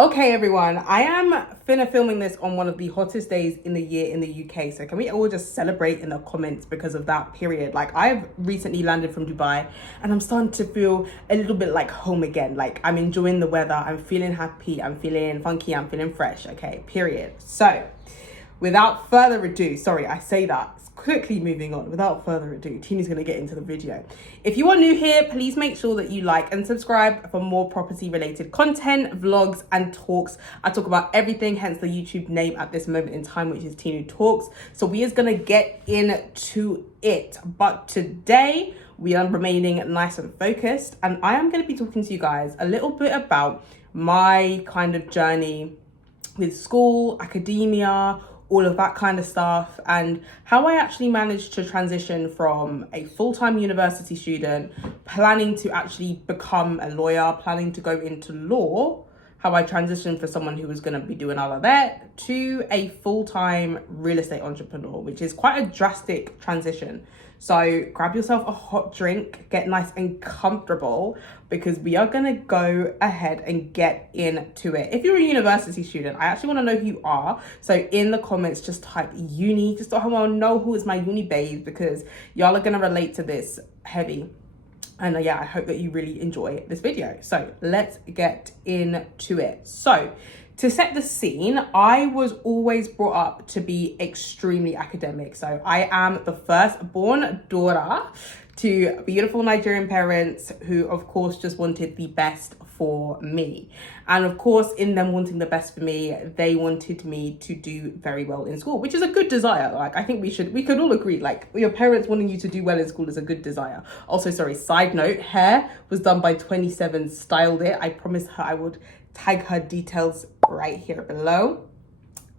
Okay, everyone, I am finna filming this on one of the hottest days in the year in the UK. So can we all just celebrate in the comments because of that period? Like, I've recently landed from Dubai and I'm starting to feel a little bit like home again. Like, I'm enjoying the weather. I'm feeling happy. I'm feeling funky. I'm feeling fresh. Okay, period. So without further ado, sorry, I say that quickly moving on. Without further ado, Tina's going to get into the video. If you are new here, please make sure that you like and subscribe for more property related content, vlogs and talks. I talk about everything, hence the YouTube name at this moment in time, which is Tinu Talks. So we is going to get into it. But today we are remaining nice and focused, and I am going to be talking to you guys a little bit about my kind of journey with school, academia, all of that kind of stuff, and how I actually managed to transition from a full-time university student planning to actually become a lawyer, planning to go into law, how I transitioned for someone who was going to be doing all of that to a full-time real estate entrepreneur, which is quite a drastic transition. So grab yourself a hot drink, get nice and comfortable, because we are going to go ahead and get into it. If you're a university student, I actually want to know who you are. So in the comments, just type uni, just so I want to know who is my uni babe, because y'all are going to relate to this heavy. And yeah, I hope that you really enjoy this video. So let's get into it. So to set the scene, I was always brought up to be extremely academic. So I am the firstborn daughter to beautiful Nigerian parents who, of course, just wanted the best for me. And of course, in them wanting the best for me, they wanted me to do very well in school, which is a good desire. Like, I think we could all agree, like, your parents wanting you to do well in school is a good desire. Also, sorry, side note, hair was done by 27 Styled It. I promised her I would tag her details right here below.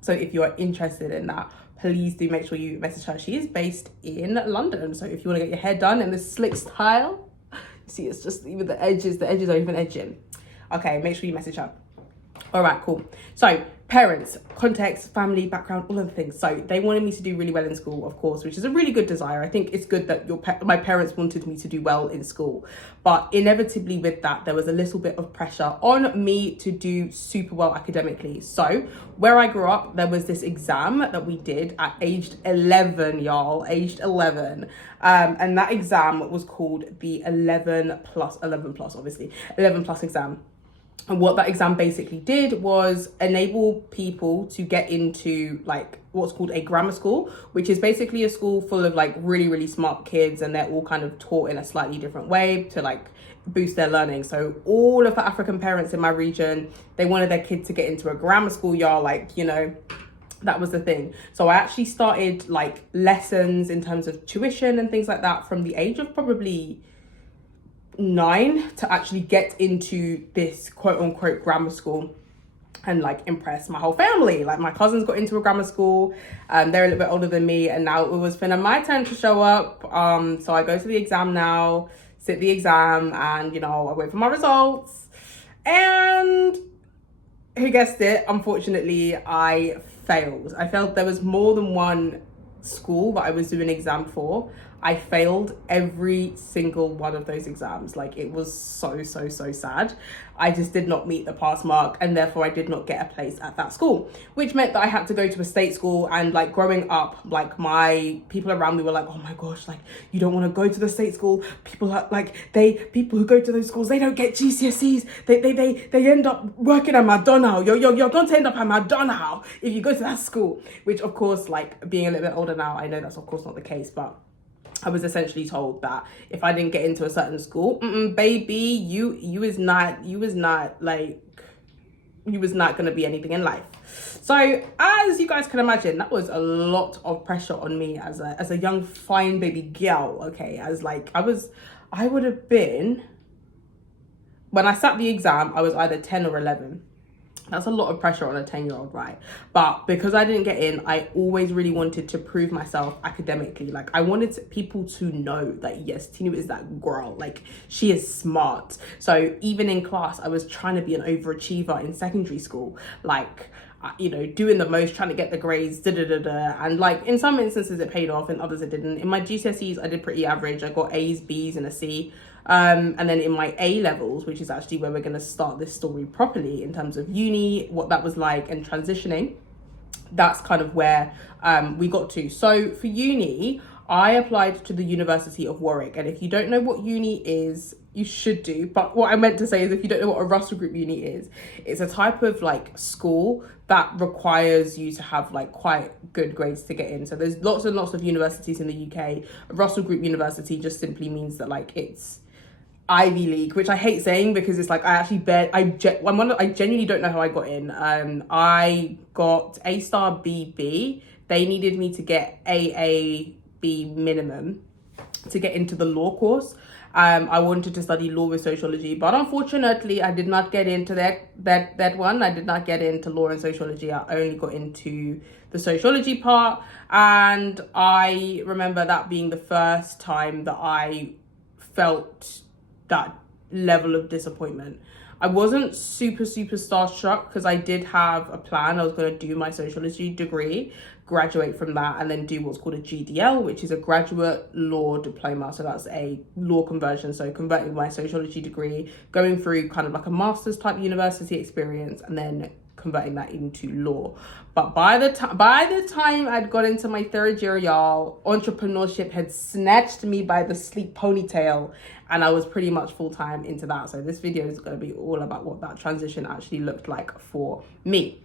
So if you are interested in that, please do make sure you message her. She is based in London. So if you want to get your hair done in this slick style, see, it's just even the edges are even edging. Okay, make sure you message her. All right, cool. So parents, context, family, background, all of the things. So they wanted me to do really well in school, of course, which is a really good desire. I think it's good that my parents wanted me to do well in school. But inevitably with that, there was a little bit of pressure on me to do super well academically. So where I grew up, there was this exam that we did at aged 11, y'all, aged 11. And that exam was called the 11 plus, obviously, 11 plus exam. And what that exam basically did was enable people to get into like what's called a grammar school, which is basically a school full of like really, really smart kids, and they're all kind of taught in a slightly different way to like boost their learning. So all of the African parents in my region, they wanted their kid to get into a grammar school, y'all, like, you know, that was the thing. So I actually started like lessons in terms of tuition and things like that from the age of probably 9 to actually get into this quote unquote grammar school and like impress my whole family. Like, my cousins got into a grammar school, they're a little bit older than me, and now it was finna my turn to show up. So I go to the exam now, sit the exam, and you know, I wait for my results, and who guessed it, unfortunately I failed. There was more than one school that I was doing an exam for. I failed every single one of those exams. Like, it was so sad. I just did not meet the pass mark, and therefore I did not get a place at that school, which meant that I had to go to a state school. And like, growing up, like, my people around me were like, oh my gosh, like, you don't want to go to the state school. People are like, people who go to those schools, they don't get GCSEs. They end up working at McDonald's. You're going to end up at McDonald's if you go to that school, which of course, like, being a little bit older now, I know that's of course not the case, but I was essentially told that if I didn't get into a certain school, baby, you was not gonna be anything in life. So as you guys can imagine, that was a lot of pressure on me as a young fine baby girl. Okay, as like I would have been, when I sat the exam, I was either 10 or 11. That's a lot of pressure on a 10-year-old, right? But because I didn't get in, I always really wanted to prove myself academically. Like, I wanted people to know that, yes, Tinu is that girl. Like, she is smart. So even in class, I was trying to be an overachiever in secondary school. Like, you know, doing the most, trying to get the grades, and like, in some instances it paid off, in others it didn't. In my GCSEs, I did pretty average. I got A's, B's, and a C. And then in my A levels, which is actually where we're going to start this story properly in terms of uni, what that was like and transitioning, that's kind of where we got to. So for uni, I applied to the University of Warwick. And if you don't know what uni is, you should do. But what I meant to say is, if you don't know what a Russell Group uni is, it's a type of like school that requires you to have like quite good grades to get in. So there's lots and lots of universities in the UK. A Russell Group university just simply means that like it's Ivy League, which I hate saying because it's like I genuinely don't know how I got in. I got A star BB. They needed me to get AAB minimum to get into the law course. I wanted to study law with sociology, but unfortunately I did not get into that one. I did not get into law and sociology. I only got into the sociology part, and I remember that being the first time that I felt that level of disappointment. I wasn't super starstruck because I did have a plan. I was going to do my sociology degree, graduate from that, and then do what's called a GDL, which is a graduate law diploma. So that's a law conversion. So converting my sociology degree, going through kind of like a master's type university experience, and then converting that into law. But by the time I'd got into my third year, y'all, entrepreneurship had snatched me by the sleek ponytail, and I was pretty much full-time into that. So this video is going to be all about what that transition actually looked like for me.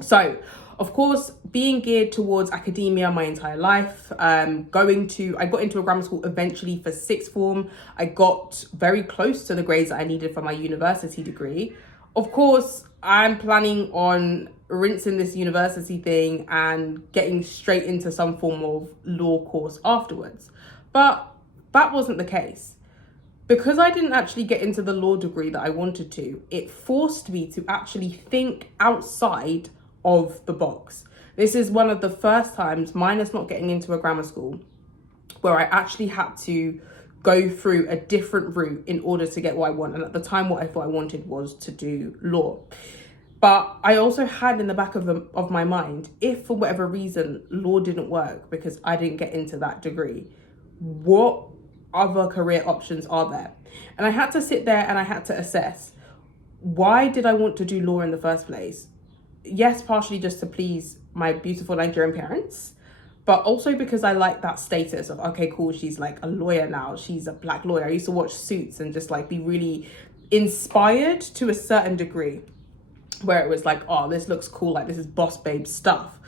So of course, being geared towards academia my entire life, I got into a grammar school eventually for sixth form. I got very close to the grades that I needed for my university degree. Of course, I'm planning on rinsing this university thing and getting straight into some form of law course afterwards. But that wasn't the case. Because I didn't actually get into the law degree that I wanted to, it forced me to actually think outside of the box. This is one of the first times, minus not getting into a grammar school, where I actually had to go through a different route in order to get what I want. And at the time, what I thought I wanted was to do law. But I also had in the back of my mind, if for whatever reason law didn't work because I didn't get into that degree, what other career options are there? And I had to sit there and I had to assess, why did I want to do law in the first place? Yes, partially just to please my beautiful Nigerian parents, but also because I like that status of, okay, cool, she's like a lawyer now. She's a black lawyer. I used to watch Suits and just like be really inspired to a certain degree, where it was like, oh, this looks cool. Like this is boss babe stuff.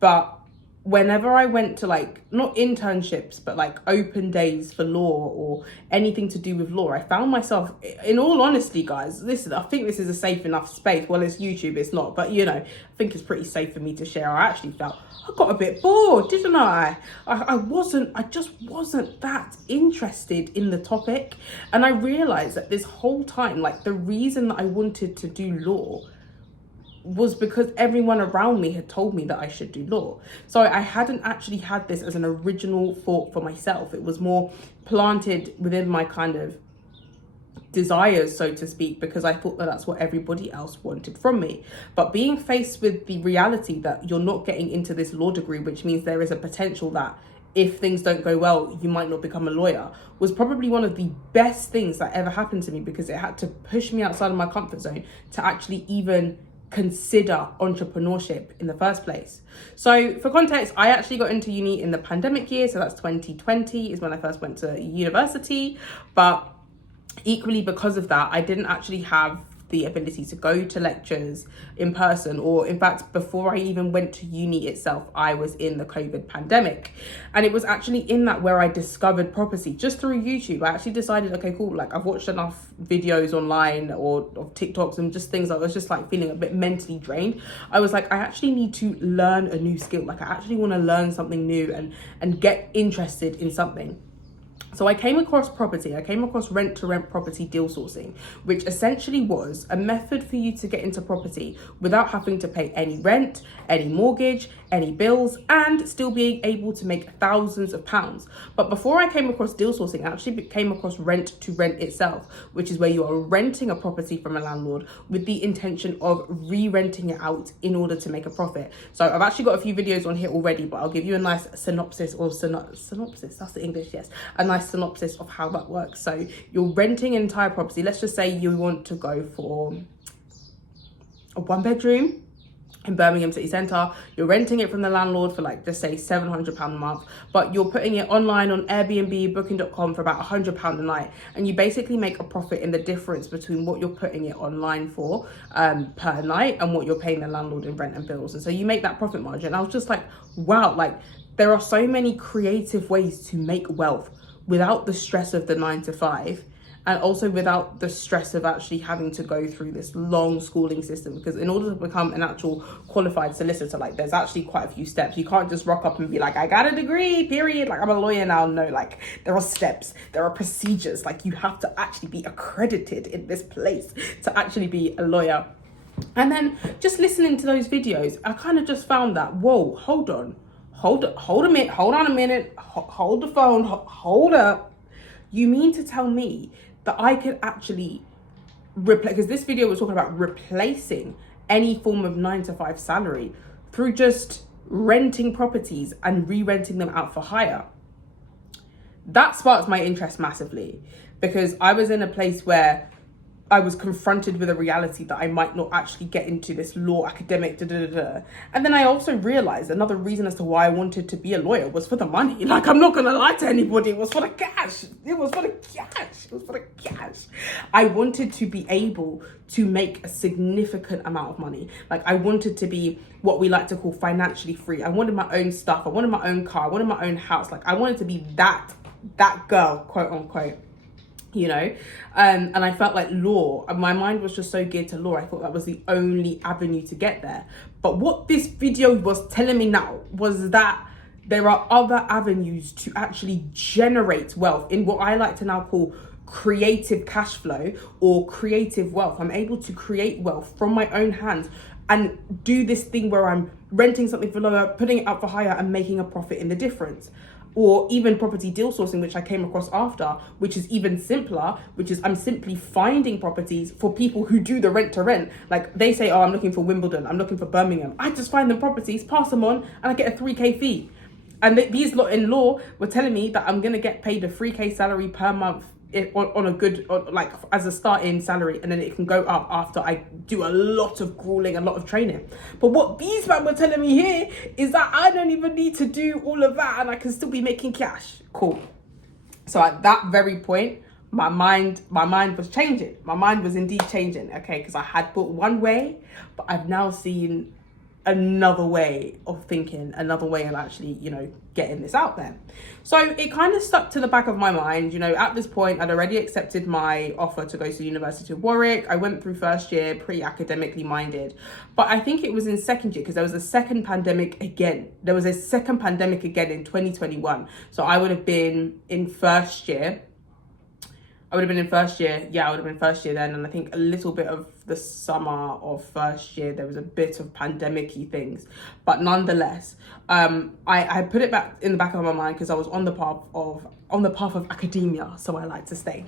But whenever I went to like, not internships, but like open days for law or anything to do with law, I found myself, in all honesty, guys, I think this is a safe enough space. Well, it's YouTube, it's not, but you know, I think it's pretty safe for me to share. I actually felt I got a bit bored, didn't I? I just wasn't that interested in the topic. And I realized that this whole time, like the reason that I wanted to do law was because everyone around me had told me that I should do law. So I hadn't actually had this as an original thought for myself. It was more planted within my kind of desires, so to speak, because I thought that that's what everybody else wanted from me. But being faced with the reality that you're not getting into this law degree, which means there is a potential that if things don't go well, you might not become a lawyer, was probably one of the best things that ever happened to me, because it had to push me outside of my comfort zone to actually even consider entrepreneurship in the first place. So for context, I actually got into uni in the pandemic year. So that's 2020 is when I first went to university. But equally because of that, I didn't actually have the ability to go to lectures in person, or in fact, before I even went to uni itself, I was in the COVID pandemic. And it was actually in that where I discovered property just through YouTube. I actually decided, okay, cool, like I've watched enough videos online or of TikToks and just things. I was just like feeling a bit mentally drained. I was like, I actually need to learn a new skill. Like I actually want to learn something new and get interested in something. So I came across property. I came across rent-to-rent property deal sourcing, which essentially was a method for you to get into property without having to pay any rent, any mortgage, any bills, and still being able to make thousands of pounds. But before I came across deal sourcing, I actually came across rent-to-rent itself, which is where you are renting a property from a landlord with the intention of re-renting it out in order to make a profit. So I've actually got a few videos on here already, but I'll give you a nice synopsis, that's the English, yes, a nice nice synopsis of how that works. So you're renting an entire property. Let's just say you want to go for a 1-bedroom in Birmingham City Centre. You're renting it from the landlord for like, just say £700 a month, but you're putting it online on Airbnb, booking.com for about £100 a night. And you basically make a profit in the difference between what you're putting it online for per night and what you're paying the landlord in rent and bills. And so you make that profit margin. I was just like, wow, like there are so many creative ways to make wealth without the stress of the 9 to 5. And also without the stress of actually having to go through this long schooling system. Because in order to become an actual qualified solicitor, like there's actually quite a few steps. You can't just rock up and be like, I got a degree, period. Like I'm a lawyer now. No, like there are steps, there are procedures. Like you have to actually be accredited in this place to actually be a lawyer. And then just listening to those videos, I kind of just found that, whoa, hold on a minute, hold the phone, hold up. You mean to tell me that I could actually replace, because this video was talking about replacing any form of 9 to 5 salary through just renting properties and re-renting them out for hire. That sparked my interest massively, because I was in a place where I was confronted with a reality that I might not actually get into this law academic, And then I also realized another reason as to why I wanted to be a lawyer was for the money. Like, I'm not going to lie to anybody. It was for the cash. I wanted to be able to make a significant amount of money. Like, I wanted to be what we like to call financially free. I wanted my own stuff. I wanted my own car. I wanted my own house. Like, I wanted to be that girl, quote unquote. You know, and I felt like law, my mind was just so geared to law. I thought that was the only avenue to get there. But what this video was telling me now was that there are other avenues to actually generate wealth in what I like to now call creative cash flow or creative wealth. I'm able to create wealth from my own hands and do this thing where I'm renting something for lower, putting it up for higher and making a profit in the difference. Or even property deal sourcing, which I came across after, which is even simpler, which is I'm simply finding properties for people who do the rent to rent. Like they say, oh, I'm looking for Wimbledon, I'm looking for Birmingham. I just find them properties, pass them on, and I get a 3k fee. And these lot in law were telling me that I'm going to get paid a 3k salary per month on a good, like as a starting salary, and then it can go up after I do a lot of grueling, a lot of training. But what these men were telling me here is that I don't even need to do all of that and I can still be making cash. Cool. So at that very point, my mind was changing. My mind was indeed changing, okay? Because I had thought one way, but I've now seen another way of thinking, another way of actually, you know, getting this out there. So it kind of stuck to the back of my mind. You know, at this point, I'd already accepted my offer to go to the University of Warwick. I went through first year, pretty academically minded. But I think it was in second year, because there was a second pandemic again. There was a second pandemic again in 2021. So I would have been in first year. I would have been in first year. Yeah, I would have been first year then. And I think a little bit of the summer of first year, there was a bit of pandemic-y things. But nonetheless, I put it back in the back of my mind because I was on the path of academia, so I like to say.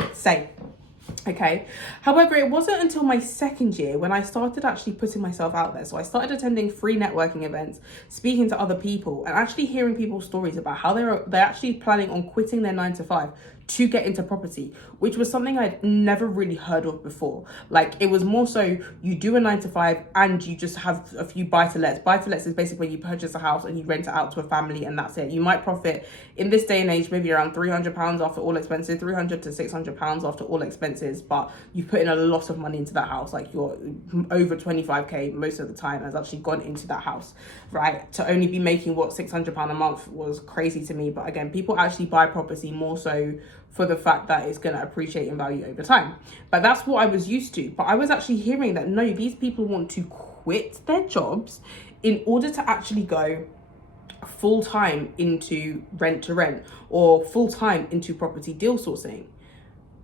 Okay. However, it wasn't until my second year when I started actually putting myself out there. So I started attending free networking events, speaking to other people, and actually hearing people's stories about how they're actually planning on quitting their 9 to 5 to get into property, which was something I'd never really heard of before. Like, it was more so you do a 9 to 5 and you just have a few buy-to-lets. Buy-to-lets is basically when you purchase a house and you rent it out to a family and that's it. You might profit in this day and age maybe around £300 after all expenses, £300 to £600 after all expenses, but you put in a lot of money into that house. Like, you're over 25k most of the time has actually gone into that house, right? To only be making what, £600 a month was crazy to me. But again, people actually buy property more so for the fact that it's going to appreciate in value over time. But that's what I was used to. But I was actually hearing that, no, these people want to quit their jobs in order to actually go full-time into rent to rent or full-time into property deal sourcing.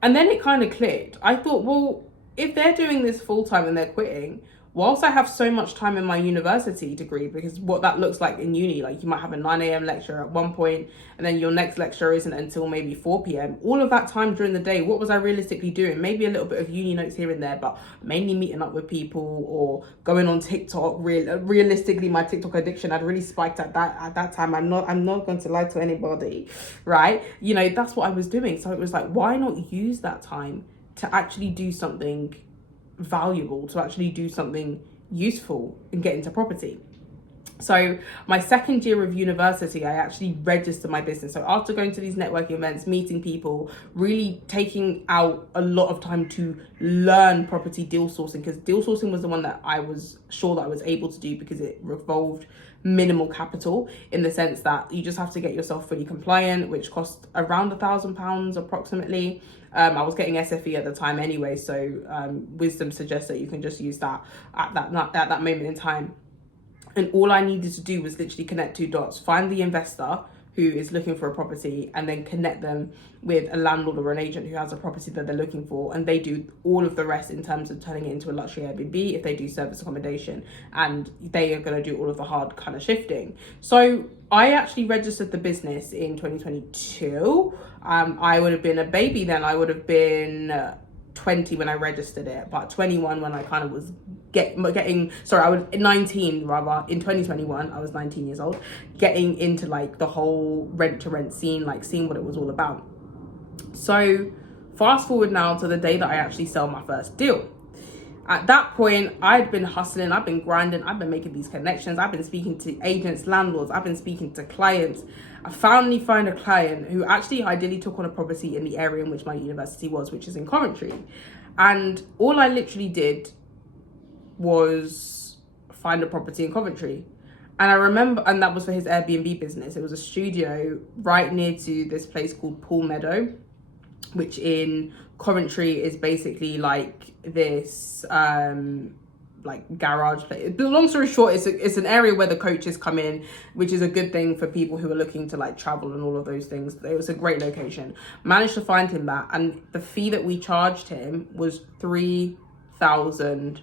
And then it kind of clicked. I thought, well, if they're doing this full-time and they're quitting, whilst I have so much time in my university degree, because what that looks like in uni, like you might have a 9 a.m. lecture at one point, and then your next lecture isn't until maybe 4 p.m. All of that time during the day, what was I realistically doing? Maybe a little bit of uni notes here and there, but mainly meeting up with people or going on TikTok. Realistically, my TikTok addiction had really spiked at that time. I'm not going to lie to anybody, right? You know, that's what I was doing. So it was like, why not use that time to actually do something valuable, to actually do something useful and get into property? So my second year of university, I actually registered my business. So after going to these networking events, meeting people, really taking out a lot of time to learn property deal sourcing, because deal sourcing was the one that I was sure that I was able to do because it revolved minimal capital, in the sense that you just have to get yourself fully compliant, which cost around £1,000 approximately. I was getting SFE at the time anyway, so wisdom suggests that you can just use that at that moment in time. And all I needed to do was literally connect two dots, find the investor who is looking for a property, and then connect them with a landlord or an agent who has a property that they're looking for. And they do all of the rest in terms of turning it into a luxury Airbnb if they do service accommodation. And they are going to do all of the hard kind of shifting. So I actually registered the business in 2022. I would have been a baby then. I would have been 20 when I registered it, but 21 when I kind of was I was 19 rather. In 2021 I was 19 years old, getting into like the whole rent to rent scene, like seeing what it was all about. So fast forward now to the day that I actually sell my first deal. At that point, I'd been hustling, I've been grinding, I've been making these connections, I've been speaking to agents, landlords, I've been speaking to clients. I finally found a client who actually ideally took on a property in the area in which my university was, which is in Coventry. And all I literally did was find a property in Coventry. And I remember, and that was for his Airbnb business. It was a studio right near to this place called Pool Meadow, which in Coventry is basically like this like garage place. But long story short, it's an area where the coaches come in, which is a good thing for people who are looking to like travel and all of those things. It was a great location. Managed to find him that, and the fee that we charged him was £3,000.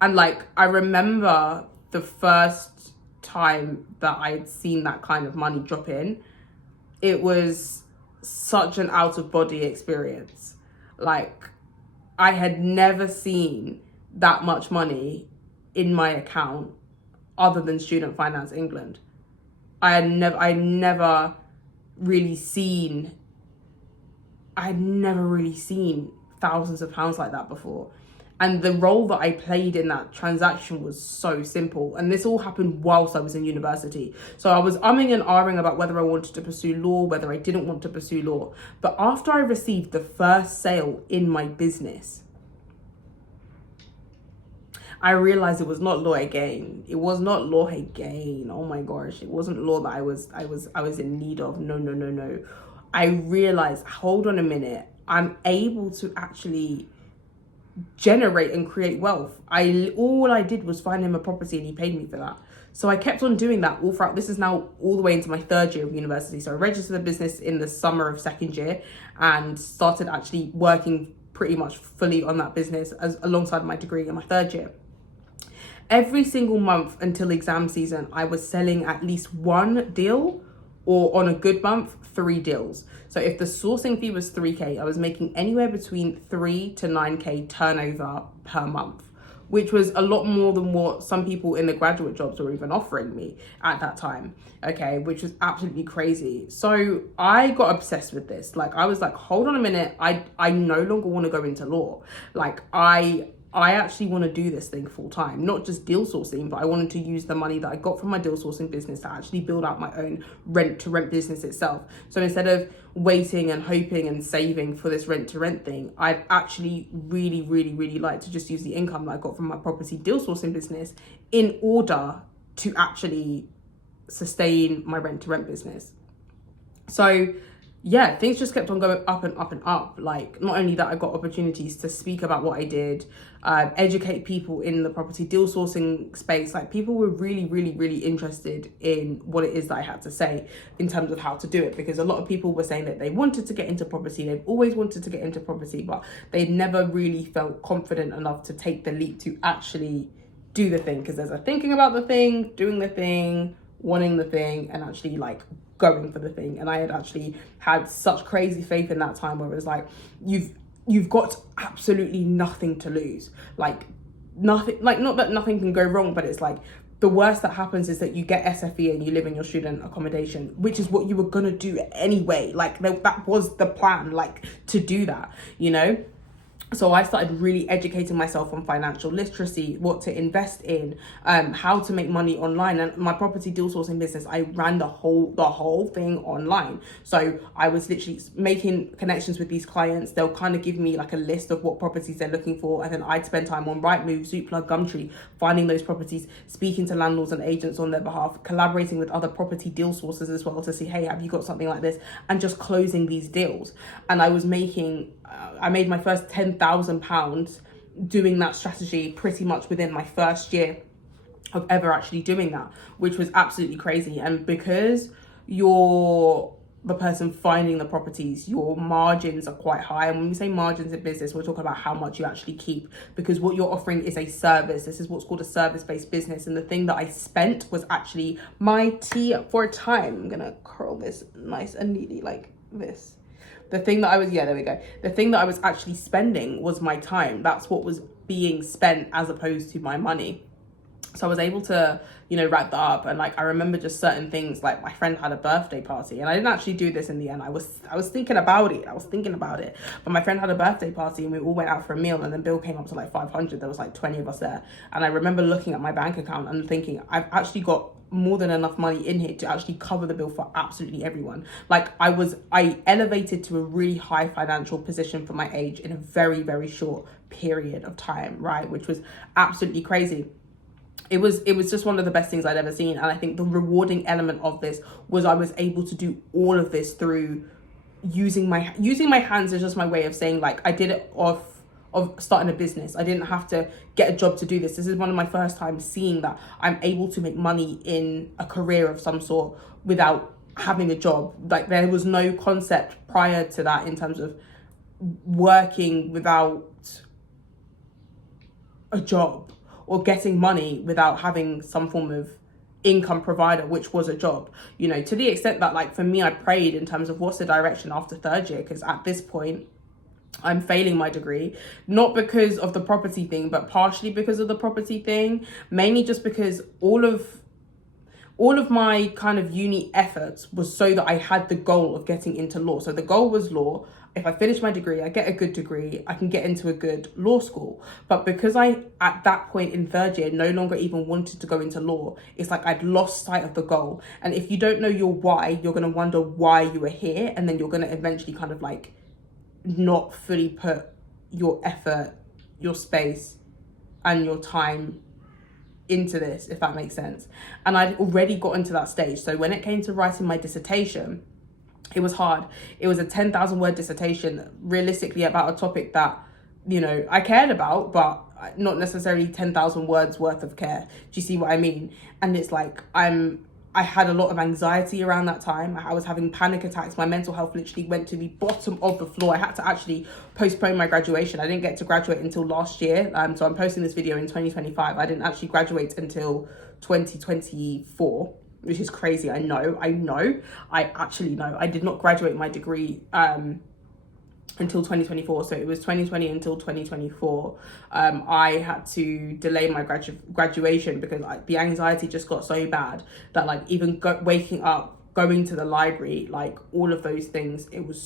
And like, I remember the first time that I'd seen that kind of money drop in, it was such an out of body experience. Like, I had never seen that much money in my account other than Student Finance England. I had never really seen thousands of pounds like that before. And the role that I played in that transaction was so simple. And this all happened whilst I was in university. So I was umming and ahhing about whether I wanted to pursue law, whether I didn't want to pursue law. But after I received the first sale in my business, I realized it was not law again. It was not law again. Oh my gosh. It wasn't law that I was in need of. No. I realized, hold on a minute. I'm able to actually generate and create wealth. All I did was find him a property and he paid me for that. So I kept on doing that all throughout. This is now all the way into my third year of university. So I registered the business in the summer of second year and started actually working pretty much fully on that business alongside my degree in my third year. Every single month until exam season, I was selling at least one deal, or on a good month, 3 deals. So if the sourcing fee was 3K, I was making anywhere between 3 to 9K turnover per month, which was a lot more than what some people in the graduate jobs were even offering me at that time, okay, which was absolutely crazy. So I got obsessed with this. Like, I was like, hold on a minute, I no longer want to go into law. Like, I actually want to do this thing full time, not just deal sourcing, but I wanted to use the money that I got from my deal sourcing business to actually build out my own rent to rent business itself. So instead of waiting and hoping and saving for this rent to rent thing, I'd actually really like to just use the income that I got from my property deal sourcing business in order to actually sustain my rent to rent business. So yeah, things just kept on going up and up and up. Like, not only that, I got opportunities to speak about what I did, educate people in the property deal sourcing space. Like, people were really, really, really interested in what it is that I had to say in terms of how to do it, because a lot of people were saying that they wanted to get into property, they've always wanted to get into property, but they never really felt confident enough to take the leap to actually do the thing. Because there's a thinking about the thing, doing the thing, wanting the thing, and actually like going for the thing. And I had actually had such crazy faith in that time where it was like, you've got absolutely nothing to lose. Like, nothing, like, not that nothing can go wrong, but it's like the worst that happens is that you get SFE and you live in your student accommodation, which is what you were gonna do anyway. Like, that was the plan, like, to do that, you know. So I started really educating myself on financial literacy, what to invest in, how to make money online. And my property deal sourcing business, I ran the whole thing online. So I was literally making connections with these clients. They'll kind of give me like a list of what properties they're looking for, and then I'd spend time on Rightmove, Zoopla, Gumtree, finding those properties, speaking to landlords and agents on their behalf, collaborating with other property deal sources as well to see, hey, have you got something like this, and just closing these deals. And I was making I made my first £10,000 doing that strategy pretty much within my first year of ever actually doing that, which was absolutely crazy. And because you're the person finding the properties, your margins are quite high. And when we say margins in business, we're talking about how much you actually keep, because what you're offering is a service. This is what's called a service-based business. And the thing that I spent was actually my tea for time. I'm gonna curl this nice and neatly like this. The thing that I was, yeah, there we go. The thing that I was actually spending was my time. That's what was being spent as opposed to my money. So I was able to, you know, wrap that up. And like, I remember just certain things, like my friend had a birthday party, and I didn't actually do this in the end. I was thinking about it. But my friend had a birthday party and we all went out for a meal, and then bill came up to like 500. There was like 20 of us there. And I remember looking at my bank account and thinking, I've actually got more than enough money in here to actually cover the bill for absolutely everyone. Like, I elevated to a really high financial position for my age in a very, very short period of time, right? Which was absolutely crazy. It was just one of the best things I'd ever seen. And I think the rewarding element of this was I was able to do all of this through using my hands as just my way of saying, like, I did it of starting a business. I didn't have to get a job to do this. This is one of my first times seeing that I'm able to make money in a career of some sort without having a job. Like, there was no concept prior to that in terms of working without a job or getting money without having some form of income provider, which was a job, you know, to the extent that, like, for me, I prayed in terms of what's the direction after third year, because at this point I'm failing my degree, not because of the property thing, but partially because of the property thing, mainly just because all of my kind of uni efforts was so that I had the goal of getting into law. So the goal was law. If I finish my degree, I get a good degree, I can get into a good law school. But because I, at that point in third year, no longer even wanted to go into law, it's like I'd lost sight of the goal. And if you don't know your why, you're going to wonder why you were here. And then you're going to eventually kind of like not fully put your effort, your space, and your time into this, if that makes sense. And I'd already got into that stage. So when it came to writing my dissertation, it was hard. It was a 10,000 word dissertation, realistically about a topic that, you know, I cared about, but not necessarily 10,000 words worth of care. Do you see what I mean? And it's like, I had a lot of anxiety around that time. I was having panic attacks. My mental health literally went to the bottom of the floor. I had to actually postpone my graduation. I didn't get to graduate until last year. So I'm posting this video in 2025. I didn't actually graduate until 2024, which is crazy. I know. I actually know. I did not graduate my degree until 2024. So it was 2020 until 2024. I had to delay my graduation because the anxiety just got so bad that, like, even waking up, going to the library, like, all of those things, it was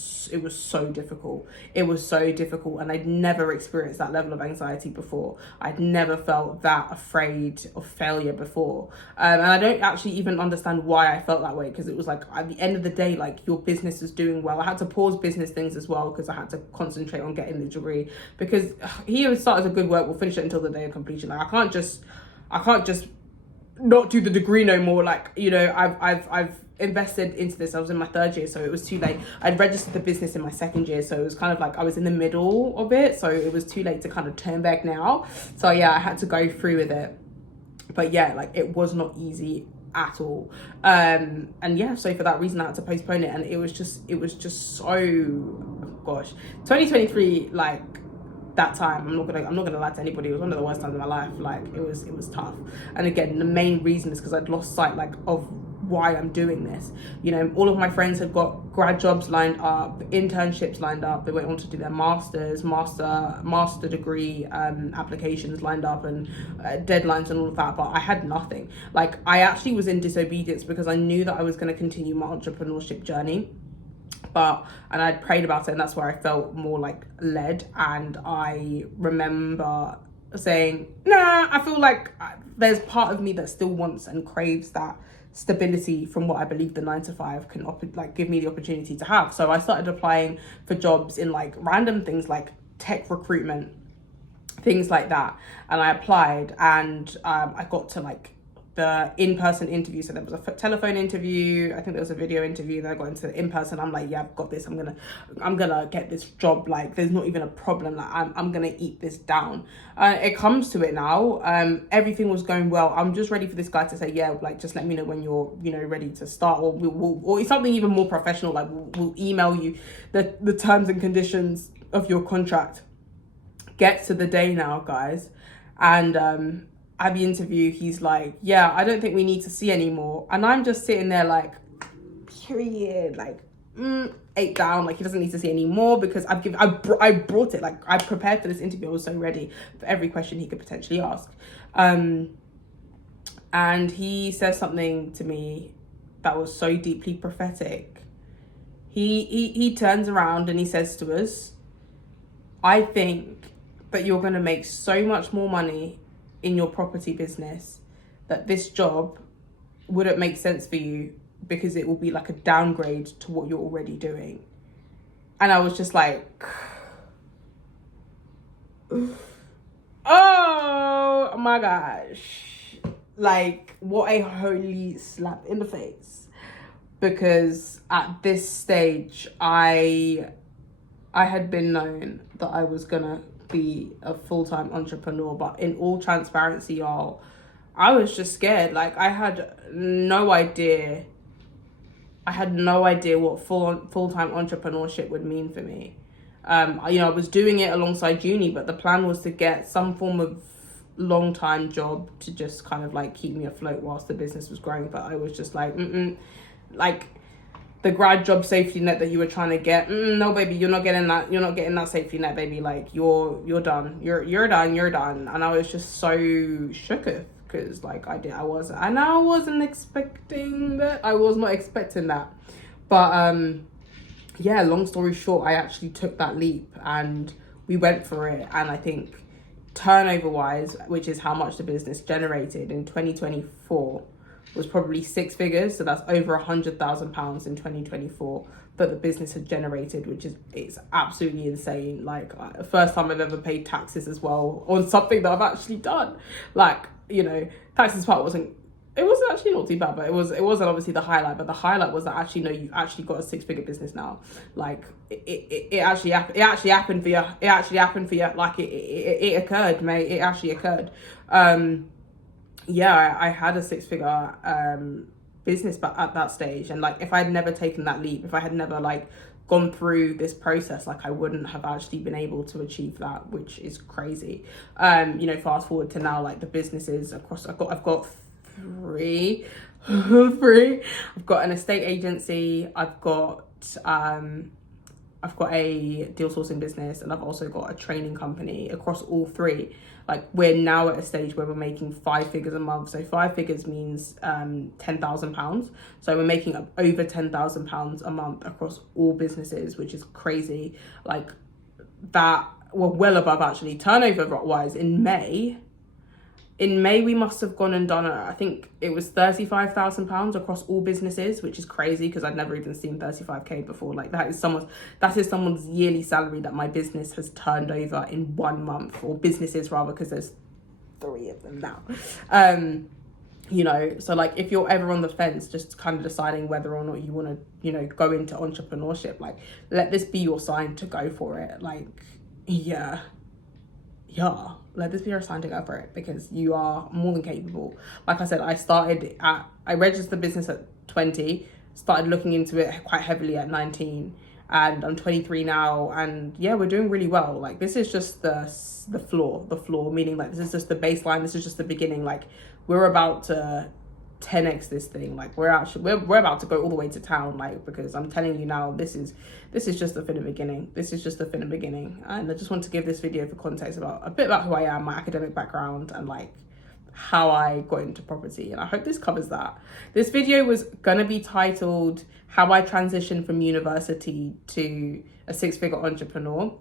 so difficult. It was so difficult, and I'd never experienced that level of anxiety before. I'd never felt that afraid of failure before, and I don't actually even understand why I felt that way, because it was like, at the end of the day, like, your business is doing well. I had to pause business things as well because I had to concentrate on getting the degree, because he who starts a good work will finish it until the day of completion. Like, I can't just not do the degree no more. Like, you know, I've invested into this. I was in my third year, so it was too late. I'd registered the business in my second year, so it was kind of like I was in the middle of it, so it was too late to kind of turn back now. So yeah, I had to go through with it. But yeah, like it was not easy at all. And yeah, so for that reason I had to postpone it, and it was just so, oh gosh, 2023, like that time, I'm not gonna lie to anybody, it was one of the worst times of my life. Like it was tough. And again, the main reason is because I'd lost sight like of why I'm doing this. You know, all of my friends had got grad jobs lined up, internships lined up, they went on to do their master degree applications lined up, and deadlines and all of that, but I had nothing. Like I actually was in disobedience because I knew that I was going to continue my entrepreneurship journey, and I'd prayed about it, and that's where I felt more like led. And I remember saying, nah, I feel like there's part of me that still wants and craves that stability from what I believe the 9-to-5 can like give me the opportunity to have. So I started applying for jobs in like random things like tech recruitment, things like that, and I applied, and I got to like the in-person interview. So there was a telephone interview, I think there was a video interview, then I got into the in-person. I'm like, yeah, I've got this, I'm gonna get this job, like there's not even a problem, like I'm gonna eat this down. It comes to it now, everything was going well. I'm just ready for this guy to say, yeah, like just let me know when you're, you know, ready to start, or or it's something even more professional, like we'll email you the terms and conditions of your contract. Get to the day now, guys, and at the interview, he's like, yeah, I don't think we need to see anymore. And I'm just sitting there like, period, like, ate down, like he doesn't need to see anymore because I brought it, like I prepared for this interview. I was so ready for every question he could potentially ask. And he says something to me that was so deeply prophetic. He turns around and he says to us, I think that you're going to make so much more money in your property business that this job wouldn't make sense for you because it will be like a downgrade to what you're already doing. And I was just like, oh my gosh, like what a holy slap in the face. Because at this stage I had been known that I was gonna be a full-time entrepreneur, but in all transparency, y'all, I was just scared. Like I had no idea what full-time entrepreneurship would mean for me. You know, I was doing it alongside uni, but the plan was to get some form of long-time job to just kind of like keep me afloat whilst the business was growing. But I was just like, like the grad job safety net that you were trying to get, no baby, you're not getting that safety net, baby. Like you're done, you're done. And I was just so shooketh because like I wasn't expecting that. I was not expecting that. But yeah, long story short, I actually took that leap and we went for it. And I think turnover wise, which is how much the business generated in 2024, was probably 6 figures. So that's over £100,000 in 2024 that the business had generated, which is, it's absolutely insane. Like first time I've ever paid taxes as well on something that I've actually done. Like, you know, taxes part wasn't actually not too bad, but it wasn't obviously the highlight. But the highlight was that actually, no, you actually got a 6-figure business now. Like it actually happened for you. It actually happened for you. Like it occurred, mate. It actually occurred. Yeah, I had a 6-figure business, but at that stage, and like if I had never taken that leap, if I had never like gone through this process, like I wouldn't have actually been able to achieve that, which is crazy. You know, fast forward to now, like the businesses across, I've got three. I've got an estate agency, I've got a deal sourcing business, and I've also got a training company. Across all three, like we're now at a stage where we're making 5 figures a month. So 5 figures means £10,000. So we're making over £10,000 a month across all businesses, which is crazy. Like that, we're well above actually turnover wise. In May, we must have gone and done, I think it was £35,000 across all businesses, which is crazy because I'd never even seen 35k before. Like that is someone's yearly salary that my business has turned over in 1 month, or businesses rather, because there's 3 of them now. You know, so like if you're ever on the fence, just kind of deciding whether or not you want to, you know, go into entrepreneurship, like let this be your sign to go for it. Like, yeah, let this be your sign to go for it, because you are more than capable. Like I said, I registered the business at 20, started looking into it quite heavily at 19, and I'm 23 now, and yeah, we're doing really well. Like this is just the floor, meaning like this is just the baseline, this is just the beginning. Like we're about to 10x this thing. Like we're about to go all the way to town, like, because I'm telling you now, this is just the finna beginning. This is just the finna beginning. And I just want to give this video for context about a bit about who I am, my academic background, and like how I got into property. And I hope this covers that. This video was gonna be titled How I Transitioned from University to a Six-Figure Entrepreneur,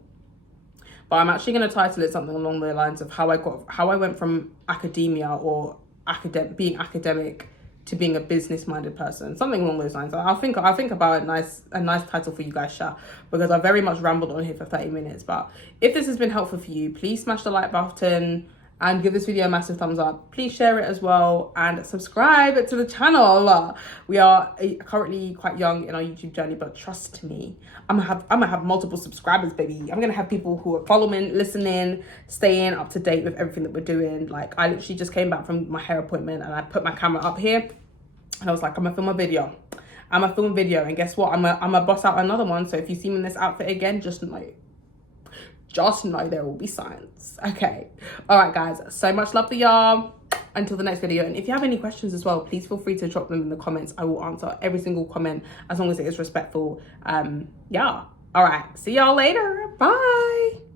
but I'm actually going to title it something along the lines of how I went from academia or being academic to being a business-minded person, something along those lines. I'll think about a nice title for you guys, Sha, because I very much rambled on here for 30 minutes. But if this has been helpful for you, please smash the like button and give this video a massive thumbs up. Please share it as well and subscribe to the channel. We are currently quite young in our YouTube journey, but trust me, I'm gonna have multiple subscribers, baby. I'm gonna have people who are following, listening, staying up to date with everything that we're doing. Like I literally just came back from my hair appointment and I put my camera up here and I was like, I'm gonna film a video. And guess what? I'm gonna bust out another one. So if you see me in this outfit again, just know there will be signs. Okay. All right, guys. So much love for y'all. Until the next video. And if you have any questions as well, please feel free to drop them in the comments. I will answer every single comment as long as it is respectful. Yeah. All right. See y'all later. Bye.